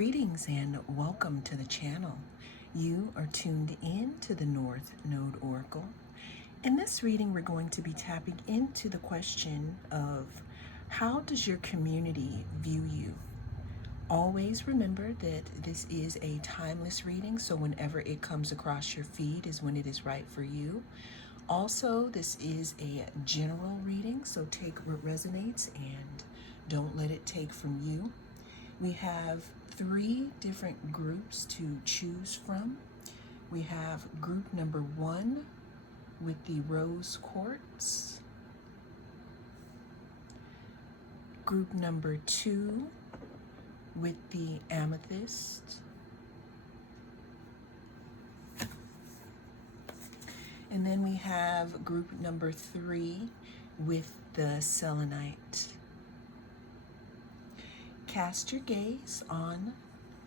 Greetings and welcome to the channel. You are tuned in to the North Node Oracle. In this reading, we're going to be tapping into the question of how does your community view you? Always remember that this is a timeless reading, so whenever it comes across your feed is when it is right for you. Also, this is a general reading, so take what resonates and don't let it take from you. We have 3 different groups to choose from. We have group number 1 with the rose quartz, group number 2 with the amethyst, and then we have group number 3 with the selenite. Cast your gaze on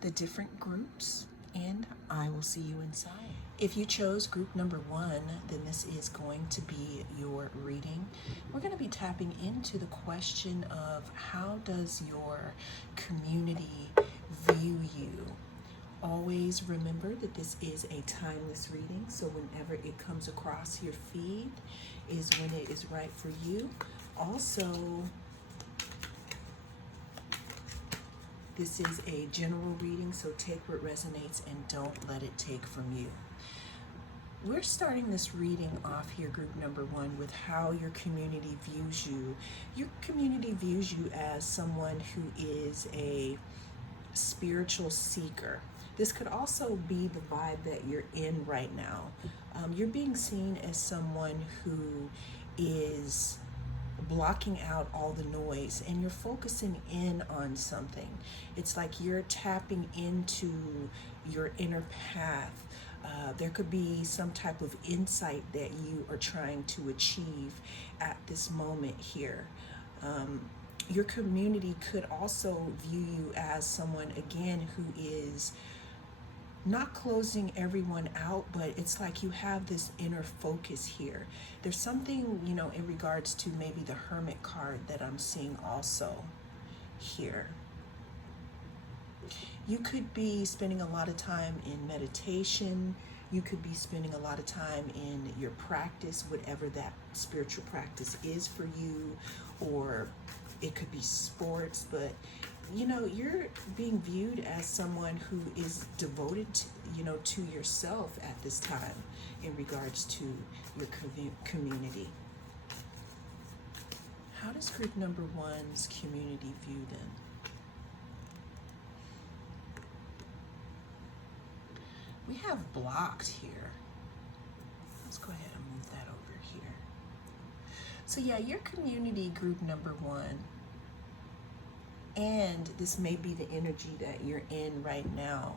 the different groups and I will see you inside. If you chose group number 1, then this is going to be your reading. We're going to be tapping into the question of how does your community view you? Always remember that this is a timeless reading, so whenever it comes across your feed is when it is right for you. Also, this is a general reading, so take what resonates and don't let it take from you. We're starting this reading off here, group number 1, with how your community views you. Your community views you as someone who is a spiritual seeker. This could also be the vibe that you're in right now. You're being seen as someone who is blocking out all the noise and you're focusing in on something. It's like you're tapping into your inner path. There could be some type of insight that you are trying to achieve at this moment here. Your community could also view you as someone, again, who is not closing everyone out, but it's like you have this inner focus here. There's something, in regards to maybe the Hermit card that I'm seeing also here. You could be spending a lot of time in meditation. You could be spending a lot of time in your practice, whatever that spiritual practice is for you, or it could be sports, but you're being viewed as someone who is devoted to yourself at this time in regards to your community. How does group number 1's community view them? We have blocked here. Let's go ahead and move that over here. So yeah, your community, group number 1, and this may be the energy that you're in right now.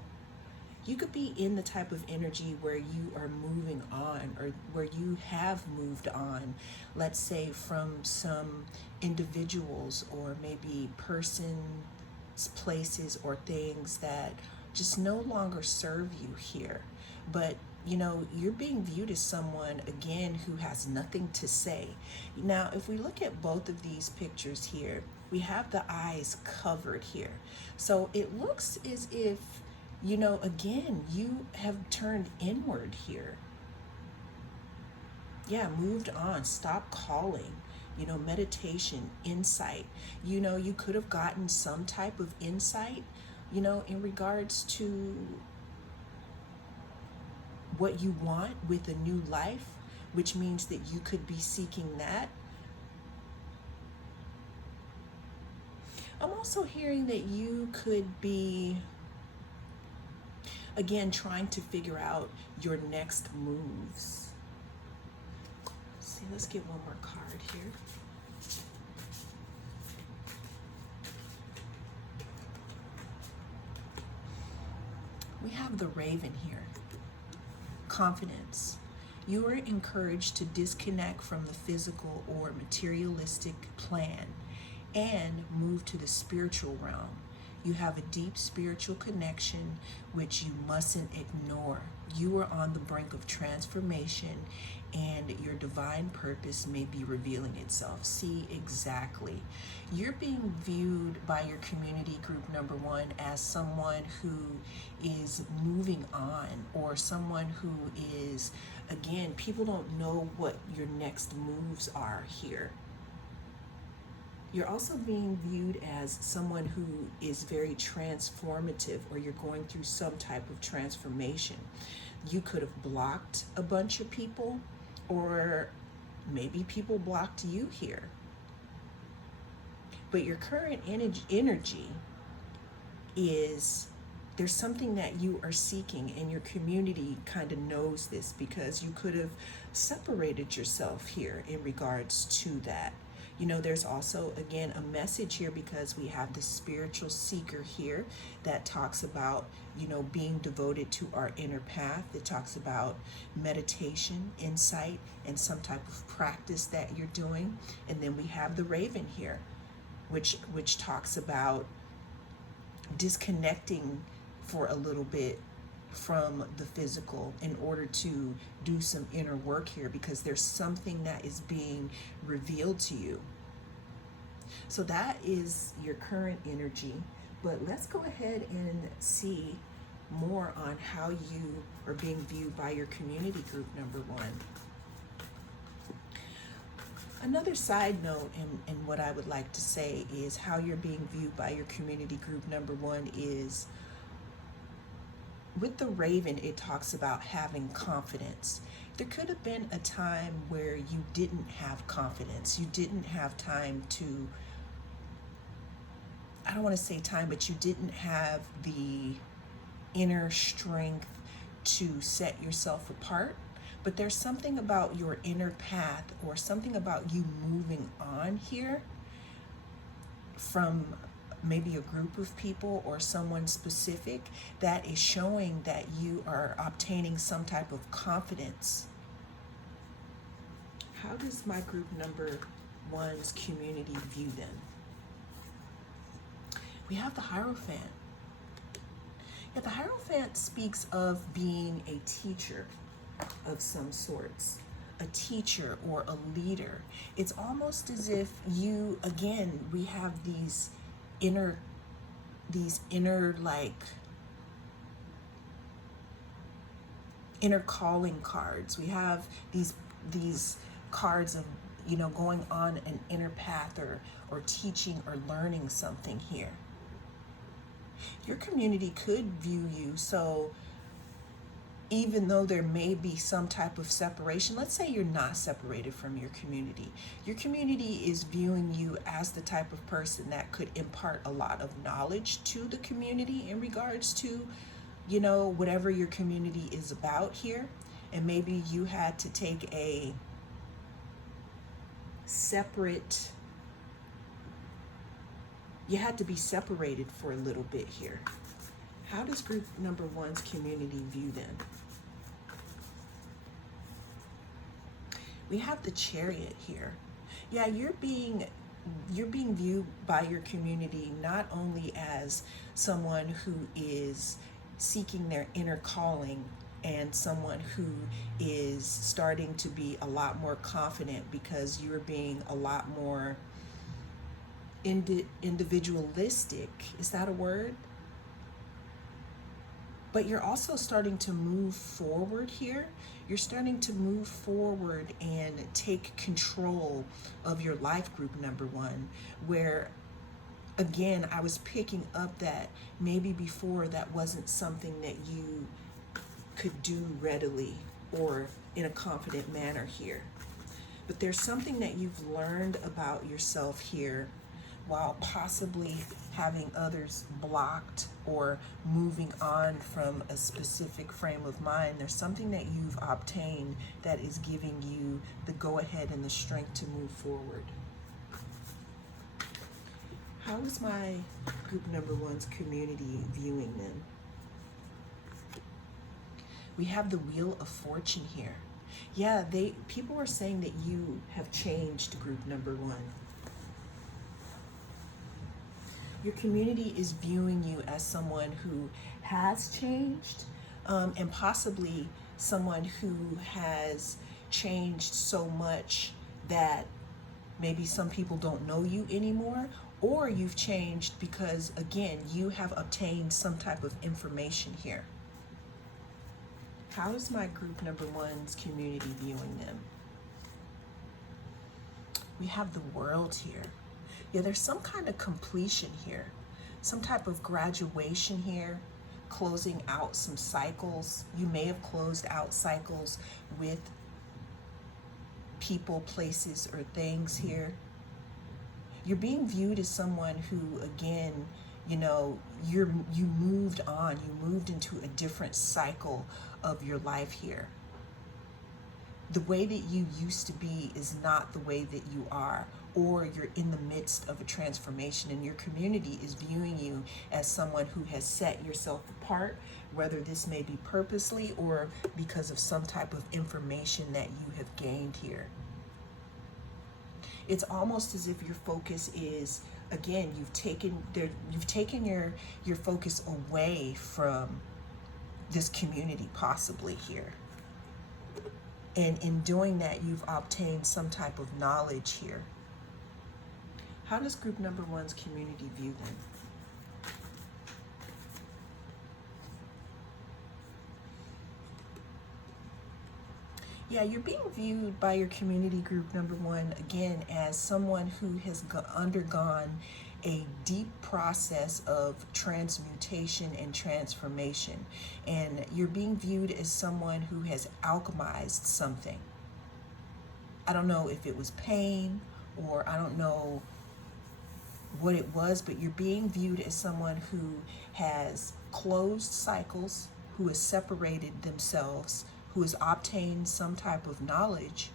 You could be in the type of energy where you are moving on, or where you have moved on, let's say from some individuals or maybe persons, places, or things that just no longer serve you here. But you're being viewed as someone, again, who has nothing to say. Now, if we look at both of these pictures here, we have the eyes covered here. So it looks as if, again, you have turned inward here. Yeah, moved on, stop calling, meditation, insight. You could have gotten some type of insight, in regards to what you want with a new life, which means that you could be seeking that. I'm also hearing that you could be, again, trying to figure out your next moves. Let's get one more card here. We have the Raven here. Confidence. You are encouraged to disconnect from the physical or materialistic plan and move to the spiritual realm. You have a deep spiritual connection which you mustn't ignore. You are on the brink of transformation and your divine purpose may be revealing itself. See, exactly. You're being viewed by your community group number one as someone who is moving on, or someone who is, again, people don't know what your next moves are here. You're also being viewed as someone who is very transformative, or you're going through some type of transformation. You could have blocked a bunch of people, or maybe people blocked you here. But your current energy is, there's something that you are seeking, and your community kind of knows this, because you could have separated yourself here in regards to that. You know, there's also, again, a message here, because we have the spiritual seeker here that talks about, you know, being devoted to our inner path. It talks about meditation, insight, and some type of practice that you're doing. And then we have the raven here, which talks about disconnecting for a little bit from the physical in order to do some inner work here, because there's something that is being revealed to you. So that is your current energy. But let's go ahead and see more on how you are being viewed by your community group number one. Another side note, and what I would like to say is how you're being viewed by your community group number one is, with the raven, it talks about having confidence. There could have been a time where you didn't have confidence. You didn't have time to, I don't want to say time, but you didn't have the inner strength to set yourself apart. But there's something about your inner path, or something about you moving on here from maybe a group of people or someone specific, that is showing that you are obtaining some type of confidence. How does my group number one's community view them? We have the Hierophant. Yeah, the Hierophant speaks of being a teacher of some sorts, a teacher or a leader. It's almost as if you, again, we have these inner like inner calling cards. We have these cards of, you know, going on an inner path, or teaching or learning something here. Your community could view you, so even though there may be some type of separation, let's say you're not separated from your community is viewing you as the type of person that could impart a lot of knowledge to the community in regards to, you know, whatever your community is about here. And maybe you had to take a separate, you had to be separated for a little bit here. How does group number one's community view them? We have the Chariot here. Yeah, you're being viewed by your community not only as someone who is seeking their inner calling, and someone who is starting to be a lot more confident, because you're being a lot more individualistic. Is that a word? But you're also starting to move forward here. You're starting to move forward and take control of your life, group number one, where, again, I was picking up that maybe before that wasn't something that you could do readily or in a confident manner here. But there's something that you've learned about yourself here, while possibly having others blocked or moving on from a specific frame of mind. There's something that you've obtained that is giving you the go-ahead and the strength to move forward. How is my group number one's community viewing them? We have the Wheel of Fortune here. Yeah, people are saying that you have changed, group number one. Your community is viewing you as someone who has changed, and possibly someone who has changed so much that maybe some people don't know you anymore, or you've changed because, again, you have obtained some type of information here. How is my group number one's community viewing them? We have the World here. Yeah, there's some kind of completion here, some type of graduation here, closing out some cycles. You may have closed out cycles with people, places, or things here. You're being viewed as someone who, again, you know, you moved on. You moved into a different cycle of your life here. The way that you used to be is not the way that you are, or you're in the midst of a transformation, and your community is viewing you as someone who has set yourself apart, whether this may be purposely or because of some type of information that you have gained here. It's almost as if your focus is, again, you've taken your focus away from this community possibly here. And in doing that, you've obtained some type of knowledge here. How does group number one's community view them? Yeah, you're being viewed by your community, group number one, again, as someone who has undergone a deep process of transmutation and transformation. And you're being viewed as someone who has alchemized something. I don't know if it was pain, or I don't know what it was, but you're being viewed as someone who has closed cycles, who has separated themselves, who has obtained some type of knowledge.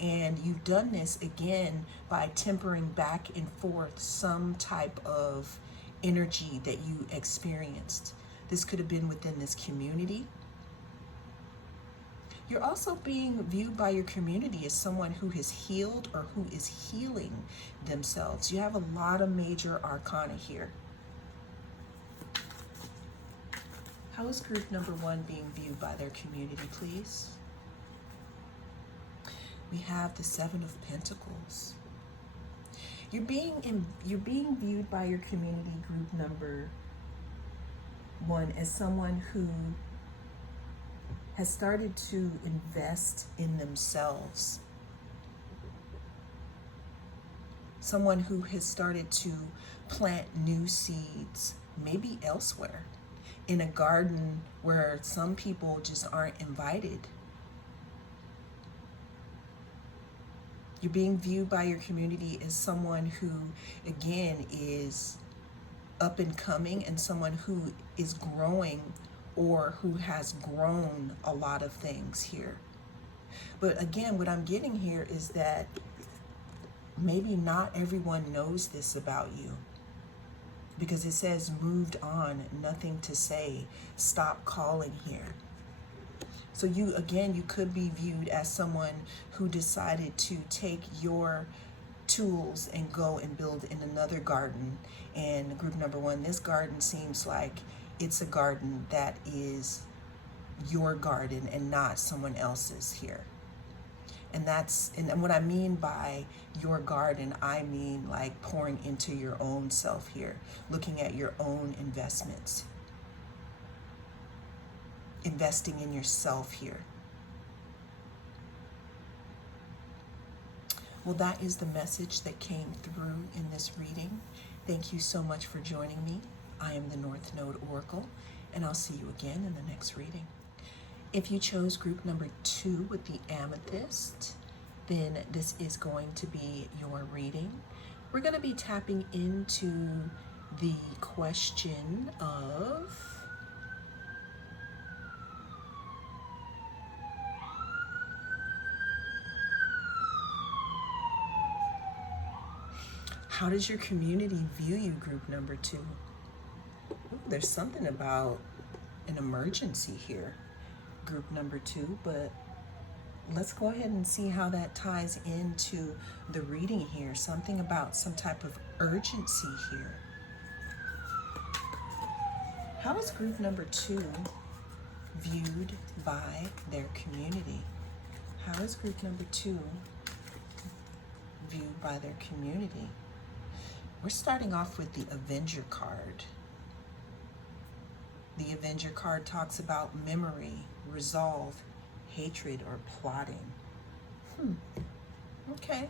And you've done this, again, by tempering back and forth some type of energy that you experienced. This could have been within this community. You're also being viewed by your community as someone who has healed or who is healing themselves. You have a lot of major arcana here. How is group number one being viewed by their community, please? We have the Seven of Pentacles. You're being viewed by your community, group number one, as someone who has started to invest in themselves. Someone who has started to plant new seeds, maybe elsewhere, in a garden where some people just aren't invited. You're being viewed by your community as someone who, again, is up and coming, and someone who is growing or who has grown a lot of things here. But again, what I'm getting here is that maybe not everyone knows this about you, because it says moved on, nothing to say, stop calling here. So you, again, you could be viewed as someone who decided to take your tools and go and build in another garden. And group number one, this garden seems like it's a garden that is your garden and not someone else's here. And what I mean by your garden, I mean like pouring into your own self here, looking at your own investments, investing in yourself here. Well, that is the message that came through in this reading. Thank you so much for joining me. I am the North Node Oracle, and I'll see you again in the next reading. If you chose group number 2 with the amethyst, then this is going to be your reading. We're going to be tapping into the question of how does your community view you, group number 2? Ooh, there's something about an emergency here, group number 2, but let's go ahead and see how that ties into the reading here. Something about some type of urgency here. How is group number 2 viewed by their community? How is group number 2 viewed by their community? We're starting off with the Avenger card. The Avenger card talks about memory, resolve, hatred, or plotting. Okay.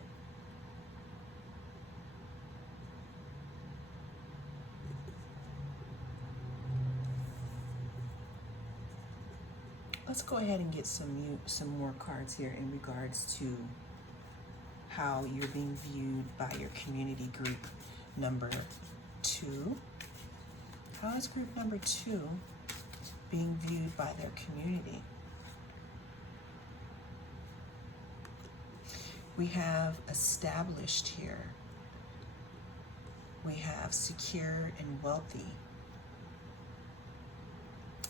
Let's go ahead and get some more cards here in regards to how you're being viewed by your community group number 2. How is group number 2 being viewed by their community? We have established here. We have secure and wealthy,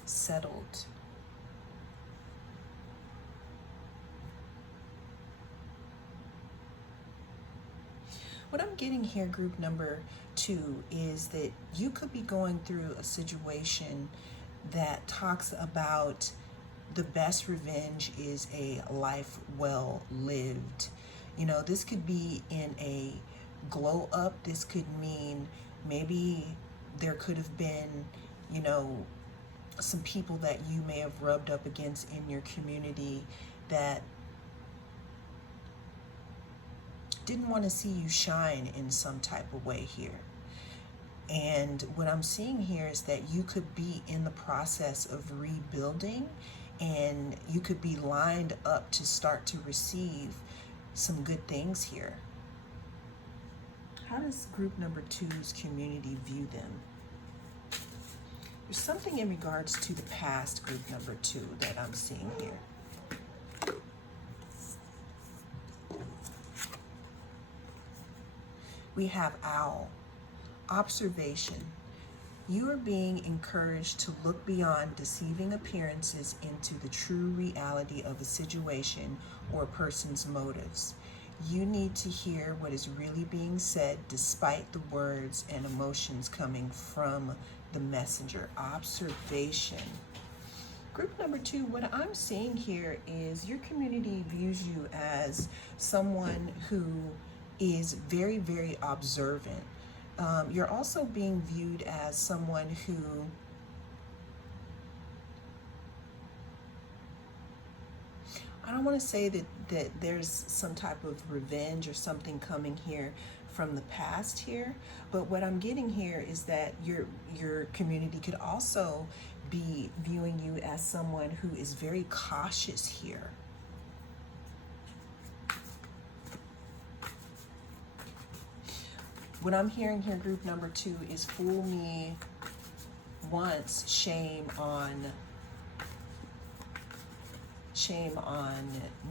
settled. What I'm getting here, group number 2, is that you could be going through a situation that talks about the best revenge is a life well lived. You know, this could be in a glow up. This could mean maybe there could have been, you know, some people that you may have rubbed up against in your community that didn't want to see you shine in some type of way here. And what I'm seeing here is that you could be in the process of rebuilding, and you could be lined up to start to receive some good things here. How does group number 2's community view them? There's something in regards to the past, group number 2, that I'm seeing here. We have owl, observation. You are being encouraged to look beyond deceiving appearances into the true reality of a situation or a person's motives. You need to hear what is really being said despite the words and emotions coming from the messenger. Observation. Group number 2, what I'm seeing here is your community views you as someone who is very, very observant. You're also being viewed as someone who I don't want to say that there's some type of revenge or something coming here from the past here, but what I'm getting here is that your community could also be viewing you as someone who is very cautious here. What I'm hearing here, group number 2, is fool me once, shame on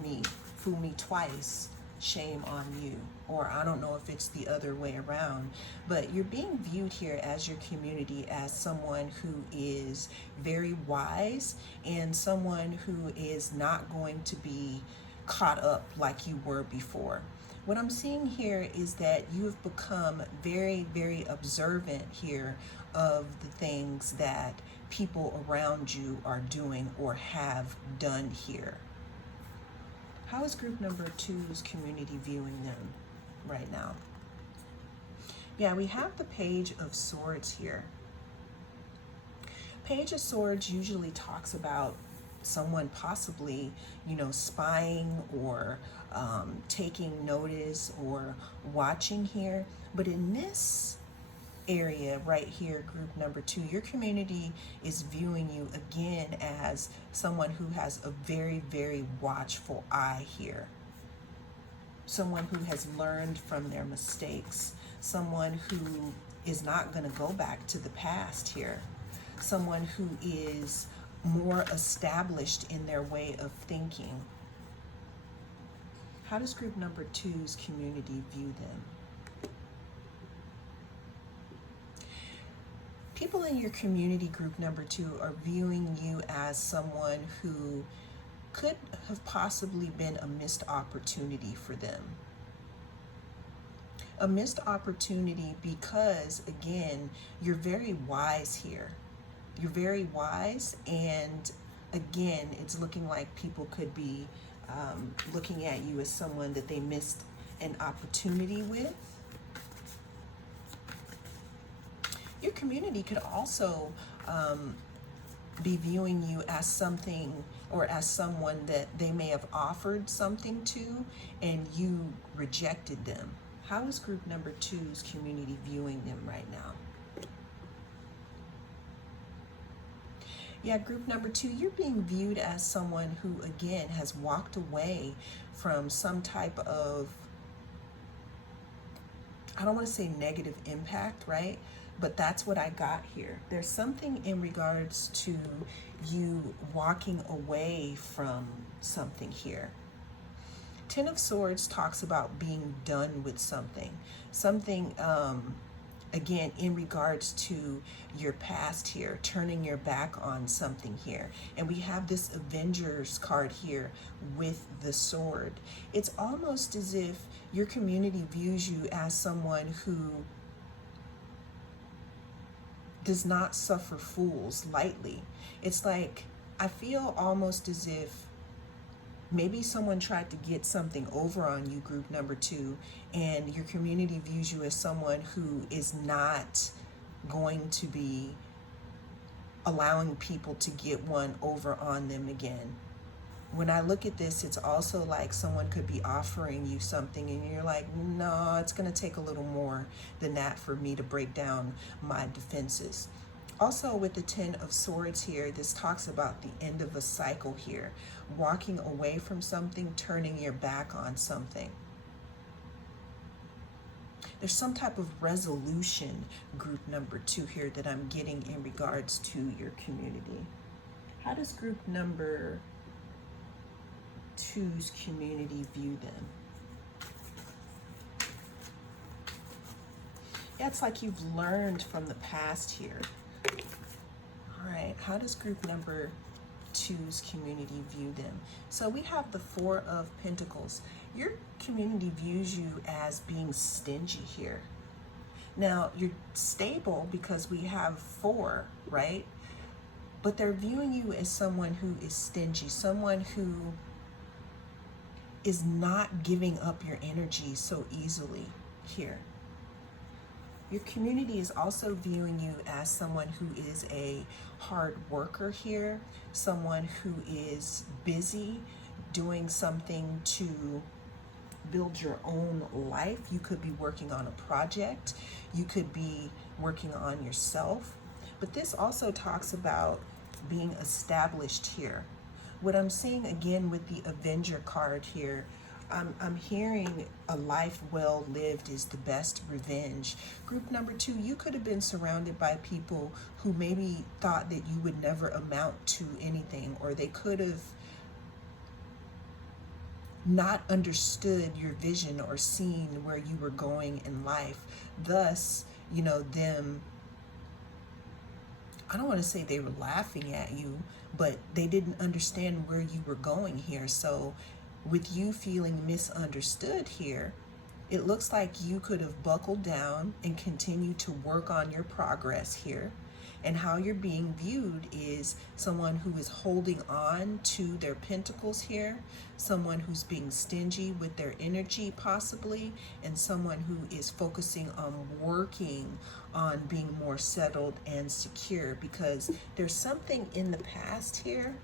me. Fool me twice, shame on you. Or I don't know if it's the other way around, but you're being viewed here as your community as someone who is very wise and someone who is not going to be caught up like you were before. What I'm seeing here is that you have become very, very observant here of the things that people around you are doing or have done here. How is group number 2's community viewing them right now? Yeah, we have the Page of Swords here. Page of Swords usually talks about someone possibly, you know, spying or taking notice or watching here. But in this area right here, group number 2, your community is viewing you again as someone who has a very, very watchful eye here. Someone who has learned from their mistakes. Someone who is not going to go back to the past here. Someone who is more established in their way of thinking. How does group number 2's community view them? People in your community, group number 2, are viewing you as someone who could have possibly been a missed opportunity for them. A missed opportunity because, again, you're very wise here. You're very wise, and again, it's looking like people could be looking at you as someone that they missed an opportunity with. Your community could also be viewing you as something, or as someone that they may have offered something to and you rejected them. How is group number two's community viewing them right now? Yeah, group number two, you're being viewed as someone who, again, has walked away from some type of, I don't want to say negative impact, right? But that's what I got here. There's something in regards to you walking away from something here. Ten of Swords talks about being done with something. Something, again, in regards to your past here, turning your back on something here. And we have this Avengers card here with the sword. It's almost as if your community views you as someone who does not suffer fools lightly. It's like, I feel almost as if maybe someone tried to get something over on you, group number two, and your community views you as someone who is not going to be allowing people to get one over on them again. When I look at this, it's also like someone could be offering you something and you're like, no, it's going to take a little more than that for me to break down my defenses. Also with the Ten of Swords here, this talks about the end of a cycle here, walking away from something, turning your back on something. There's some type of resolution, group number two here, that I'm getting in regards to your community. How does group number two's community view them? Yeah, it's like you've learned from the past here. All right, how does group number two's community view them? So we have the Four of Pentacles. Your community views you as being stingy here. Now, you're stable because we have four, right? But they're viewing you as someone who is stingy, someone who is not giving up your energy so easily here. Your community is also viewing you as someone who is a hard worker here, someone who is busy doing something to build your own life. You could be working on a project, you could be working on yourself, but this also talks about being established here. What I'm seeing again with the Avenger card here, I'm hearing a life well lived is the best revenge. Group number two, you could have been surrounded by people who maybe thought that you would never amount to anything, or they could have not understood your vision or seen where you were going in life. Thus, you know, them, I don't want to say they were laughing at you, but they didn't understand where you were going here. So with you feeling misunderstood here, it looks like you could have buckled down and continued to work on your progress here. And how you're being viewed is someone who is holding on to their pentacles here, someone who's being stingy with their energy possibly, and someone who is focusing on working on being more settled and secure, because there's something in the past here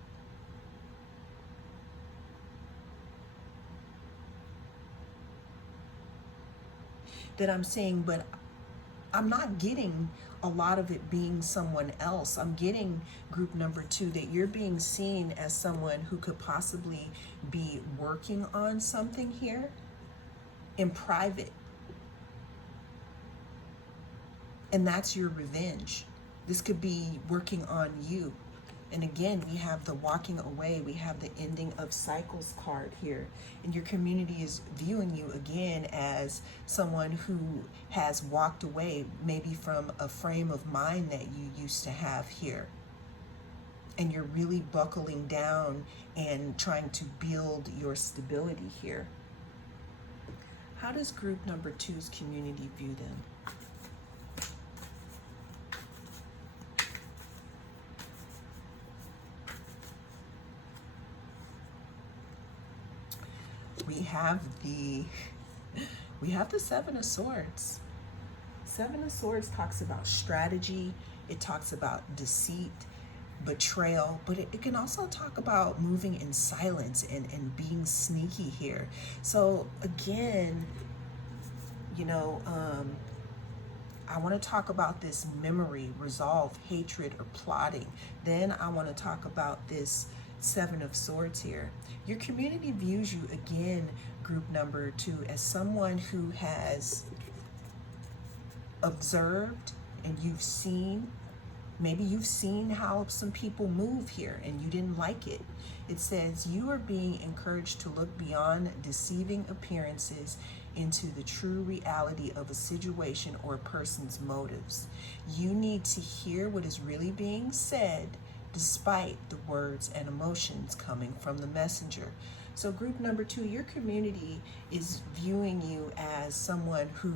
that I'm saying, but I'm not getting a lot of it being someone else. I'm getting, group number two, that you're being seen as someone who could possibly be working on something here in private. And that's your revenge. This could be working on you. And again, we have the walking away, we have the ending of cycles card here. And your community is viewing you again as someone who has walked away, maybe from a frame of mind that you used to have here. And you're really buckling down and trying to build your stability here. How does group number two's community view them? have the Seven of Swords. Seven of Swords talks about strategy. It talks about deceit, betrayal, but it can also talk about moving in silence and being sneaky here. So again, you know, I want to talk about this memory, resolve, hatred, or plotting. Then I want to talk about this Seven of Swords here. Your community views you, again, group number 2, as someone who has observed and maybe you've seen how some people move here and you didn't like it. It says you are being encouraged to look beyond deceiving appearances into the true reality of a situation or a person's motives. You need to hear what is really being said despite the words and emotions coming from the messenger. So group number 2, your community is viewing you as someone who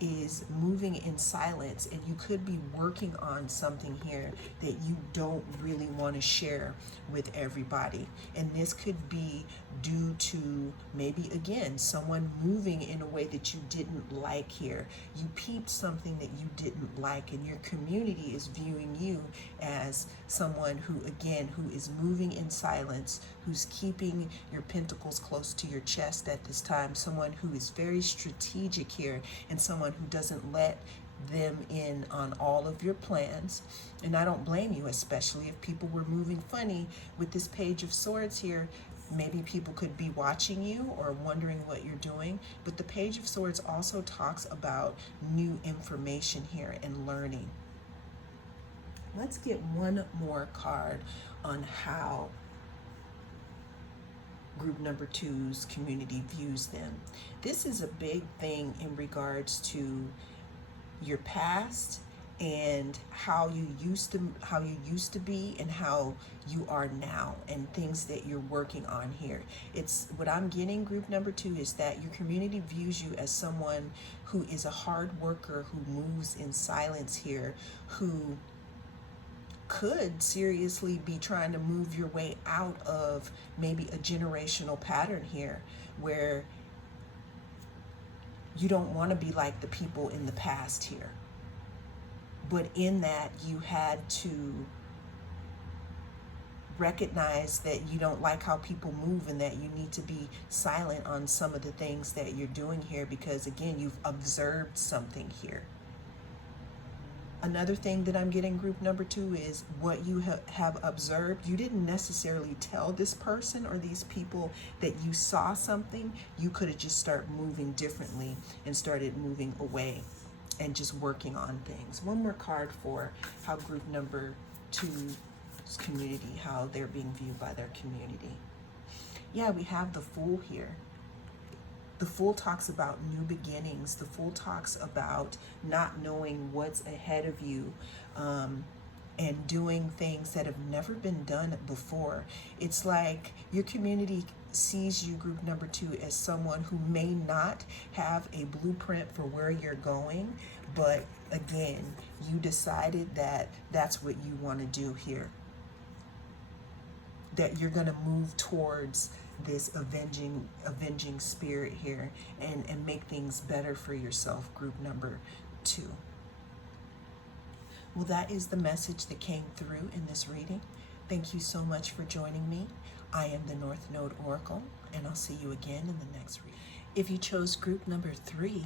is moving in silence, and you could be working on something here that you don't really want to share with everybody. And this could be due to maybe, again, someone moving in a way that you didn't like here. You peeped something that you didn't like, and your community is viewing you as someone who, again, who is moving in silence, who's keeping your pentacles close to your chest at this time, someone who is very strategic here, and someone who doesn't let them in on all of your plans. And I don't blame you, especially if people were moving funny with this Page of Swords here. Maybe people could be watching you or wondering what you're doing. But the Page of Swords also talks about new information here and learning. Let's get one more card on how group number 2's community views them. This is a big thing in regards to your past and how you used to be and how you are now, and things that you're working on here. It's what I'm getting, group number 2, is that your community views you as someone who is a hard worker, who moves in silence here, who could seriously be trying to move your way out of maybe a generational pattern here where you don't want to be like the people in the past here. But in that, you had to recognize that you don't like how people move and that you need to be silent on some of the things that you're doing here because, again, you've observed something here. Another thing that I'm getting, group number 2, is what you have observed. You didn't necessarily tell this person or these people that you saw something. You could have just started moving differently and started moving away and just working on things. One more card for how group number 2's community, how they're being viewed by their community. Yeah, we have the Fool here. The Fool talks about new beginnings. The Fool talks about not knowing what's ahead of you and doing things that have never been done before. It's like your community sees you, group number 2, as someone who may not have a blueprint for where you're going, but again, you decided that that's what you want to do here. That you're going to move towards this avenging spirit here and make things better for yourself, group number 2. Well, that is the message that came through in this reading. Thank you so much for joining me. I am the North Node Oracle, and I'll see you again in the next reading. If you chose group number 3,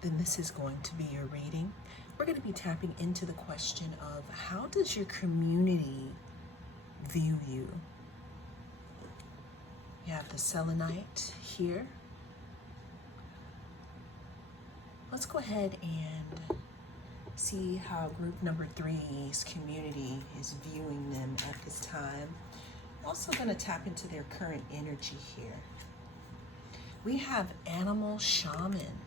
then this is going to be your reading. We're going to be tapping into the question of, how does your community view you? You have the selenite here. Let's go ahead and see how group number 3's community is viewing them at this time. Also going to tap into their current energy here. We have animal shaman,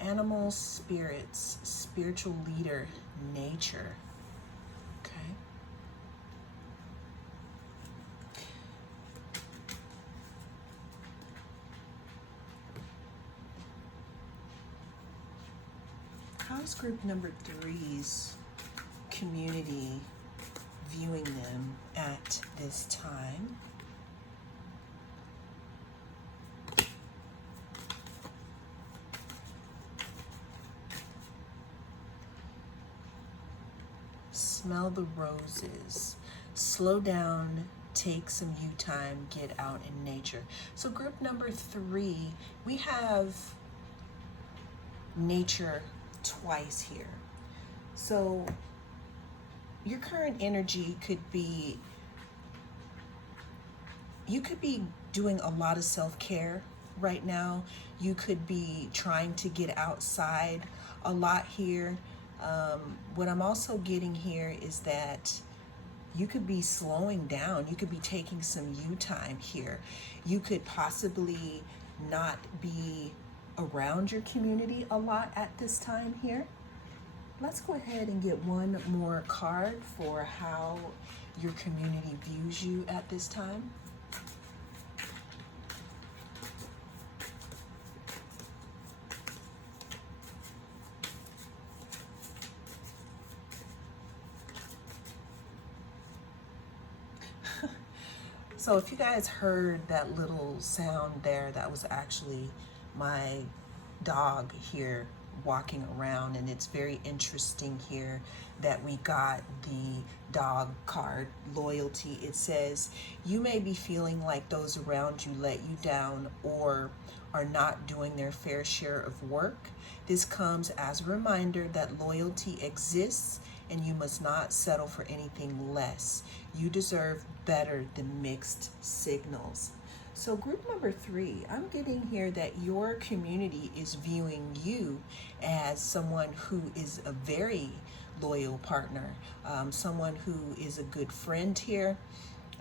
animal spirits, spiritual leader, nature. Okay. How's group number 3's community viewing them at this time? Smell the roses. Slow down, take some you time, get out in nature. So group number 3, we have nature twice here. So your current energy could be, you could be doing a lot of self-care right now. You could be trying to get outside a lot here. What I'm also getting here is that you could be slowing down. You could be taking some you time here. You could possibly not be around your community a lot at this time here. Let's go ahead and get one more card for how your community views you at this time. So if you guys heard that little sound there, that was actually my dog here walking around, and it's very interesting here that we got the dog card, loyalty. It says, you may be feeling like those around you let you down or are not doing their fair share of work. This comes as a reminder that loyalty exists and you must not settle for anything less. You deserve better than mixed signals. So group number 3, I'm getting here that your community is viewing you as someone who is a very loyal partner, someone who is a good friend here.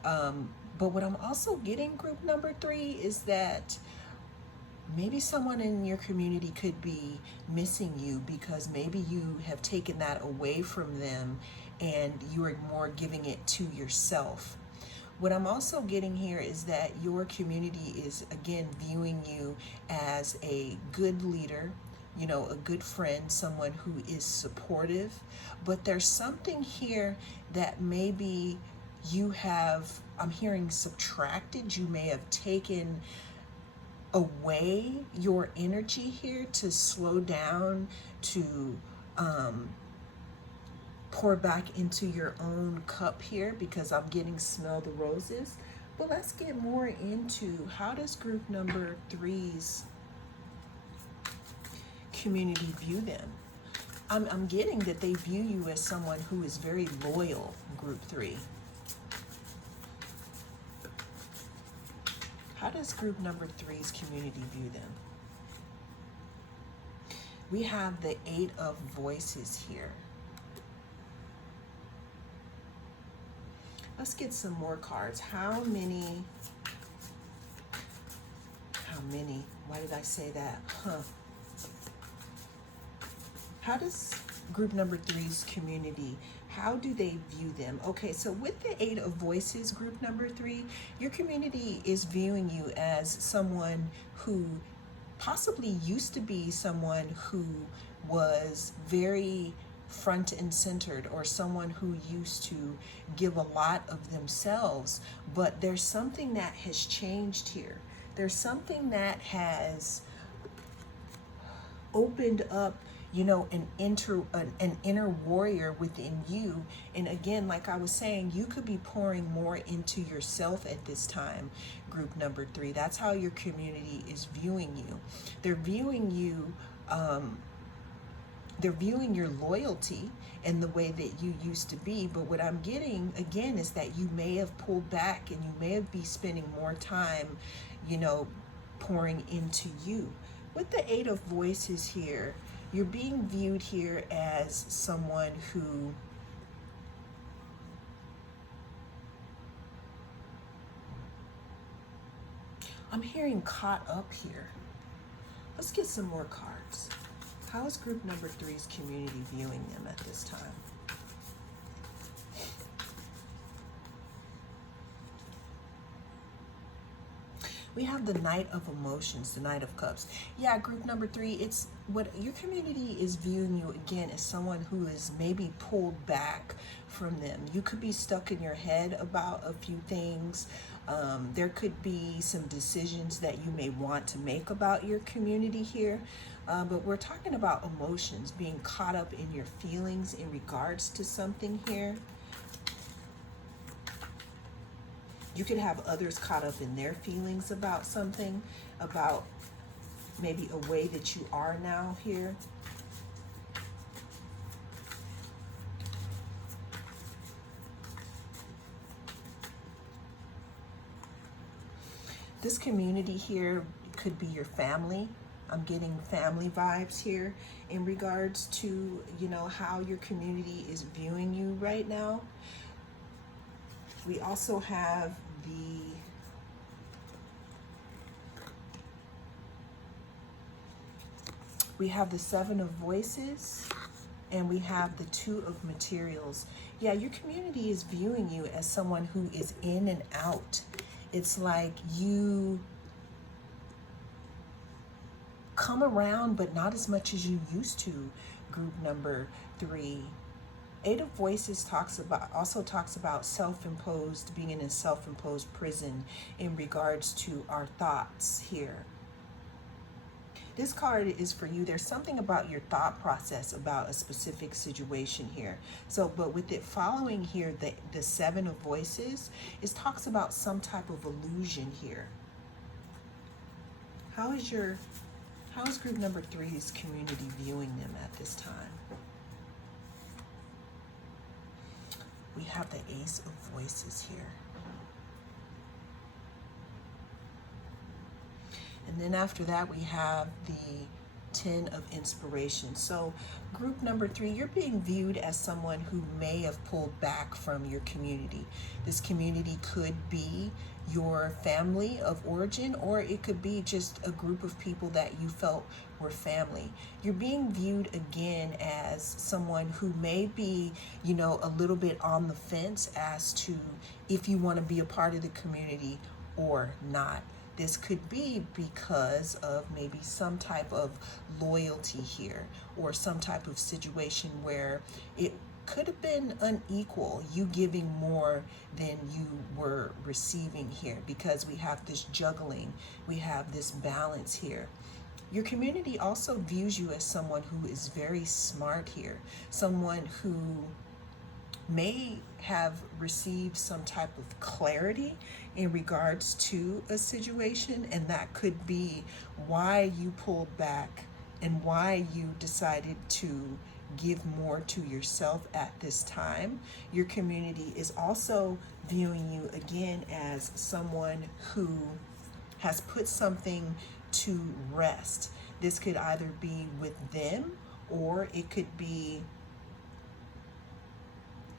But what I'm also getting, group number 3, is that maybe someone in your community could be missing you because maybe you have taken that away from them and you are more giving it to yourself. What I'm also getting here is that your community is, again, viewing you as a good leader, you know, a good friend, someone who is supportive. But there's something here that maybe you have, I'm hearing subtracted, you may have taken away your energy here to slow down, to pour back into your own cup here, because I'm getting smell the roses. But let's get more into how does group number 3's community view them. I'm getting that they view you as someone who is very loyal, group 3. How does group number 3's community view them? We have the 8 of Voices here. Let's get some more cards. How many? Why did I say that? How does group number 3's community, how do they view them? Okay, so with the 8 of Voices, group number 3, your community is viewing you as someone who possibly used to be someone who was very front and centered, or someone who used to give a lot of themselves. But there's something that has changed here. There's something that has opened up, you know, an inner warrior within you. And again, like I was saying, you could be pouring more into yourself at this time, group number 3. That's how your community is viewing you. They're viewing you, they're viewing your loyalty and the way that you used to be. But what I'm getting, again, is that you may have pulled back and you may have been spending more time, you know, pouring into you. With the 8 of Voices here, you're being viewed here as someone who I'm hearing caught up here. Let's get some more cards. How is group number 3's community viewing them at this time? We have the Knight of Emotions, the Knight of Cups. Yeah, group number 3, it's what your community is viewing you, again, as someone who is maybe pulled back from them. You could be stuck in your head about a few things. There could be some decisions that you may want to make about your community here. But we're talking about emotions, being caught up in your feelings in regards to something here. You could have others caught up in their feelings about something, about maybe a way that you are now here. This community here could be your family. I'm getting family vibes here in regards to, you know, how your community is viewing you right now. We also have the Seven of Voices, and we have the Two of Materials. Yeah, your community is viewing you as someone who is in and out. It's like you come around, but not as much as you used to, group number 3. Eight of Voices also talks about self-imposed, being in a self-imposed prison in regards to our thoughts here. This card is for you. There's something about your thought process about a specific situation here. So, but with it following here, the Seven of Voices, it talks about some type of illusion here. How is group number 3's community viewing them at this time? We have the Ace of Voices here. And then after that, we have the 10 of Inspiration. So group number 3, you're being viewed as someone who may have pulled back from your community. This community could be your family of origin, or it could be just a group of people that you felt were family. You're being viewed again as someone who may be, you know, a little bit on the fence as to if you want to be a part of the community or not. This could be because of maybe some type of loyalty here, or some type of situation where it could have been unequal, you giving more than you were receiving here, because we have this juggling, we have this balance here. Your community also views you as someone who is very smart here, someone who may have received some type of clarity in regards to a situation, and that could be why you pulled back and why you decided to give more to yourself at this time. Your community is also viewing you again as someone who has put something to rest. This could either be with them, or it could be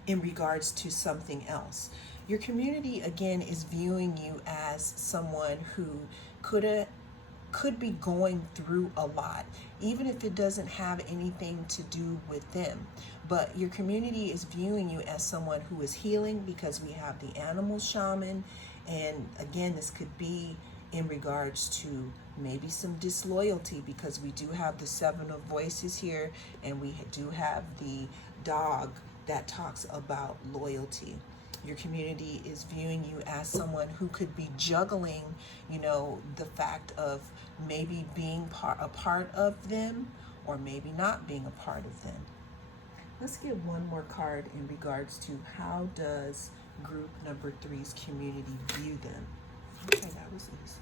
in regards to something else. Your community again is viewing you as someone who could be going through a lot, even if it doesn't have anything to do with them. But your community is viewing you as someone who is healing, because we have the animal shaman, and again, this could be in regards to maybe some disloyalty, because we do have the Seven of Voices here, and we do have the dog that talks about loyalty. Your community is viewing you as someone who could be juggling, you know, the fact of maybe being a part of them, or maybe not being a part of them. Let's get one more card in regards to how does group number 3's community view them. Okay, that was easy.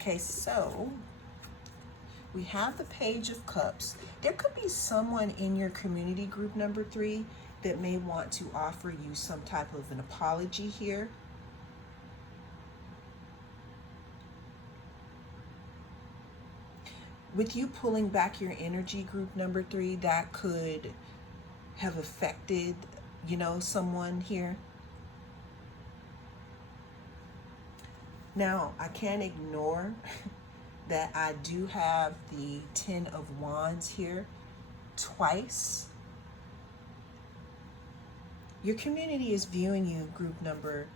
Okay, so we have the Page of Cups. There could be someone in your community, group number 3, that may want to offer you some type of an apology here. With you pulling back your energy, group number 3, that could have affected, you know, someone here. Now, I can't ignore that I do have the 10 of Wands here twice. Your community is viewing you, group number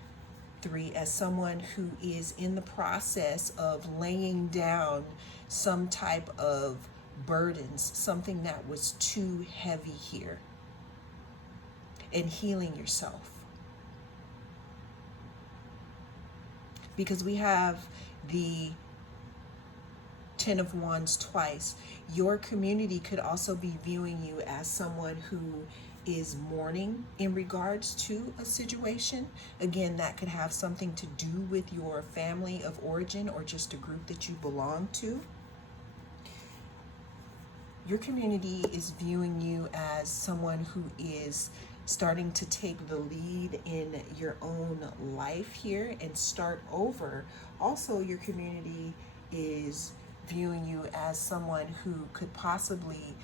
3, as someone who is in the process of laying down some type of burdens, something that was too heavy here, and healing yourself. Because we have the Ten of Wands twice. Your community could also be viewing you as someone who is mourning in regards to a situation. Again, that could have something to do with your family of origin or just a group that you belong to. Your community is viewing you as someone who is starting to take the lead in your own life here and start over. Also, your community is viewing you as someone who could possibly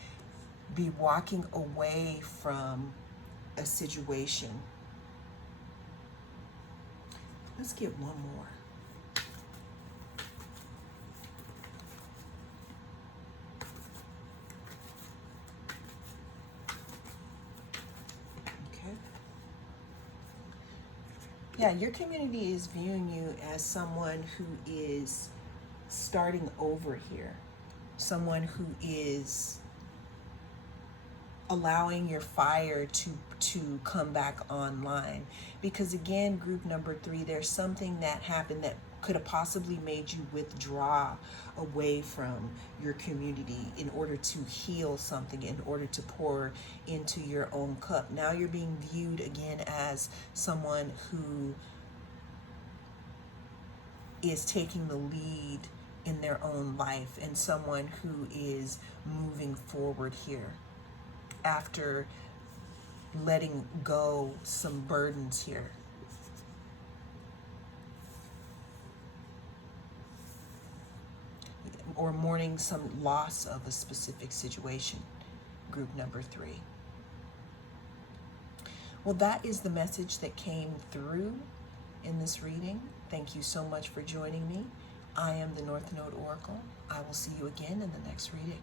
be walking away from a situation. Let's get one more. Okay. Yeah, your community is viewing you as someone who is starting over here. Someone who is allowing your fire to come back online. Because again, group number 3, there's something that happened that could have possibly made you withdraw away from your community in order to heal something, in order to pour into your own cup. Now you're being viewed again as someone who is taking the lead in their own life and someone who is moving forward here after letting go some burdens here. Or mourning some loss of a specific situation, group number 3. Well, that is the message that came through in this reading. Thank you so much for joining me. I am the North Node Oracle. I will see you again in the next reading.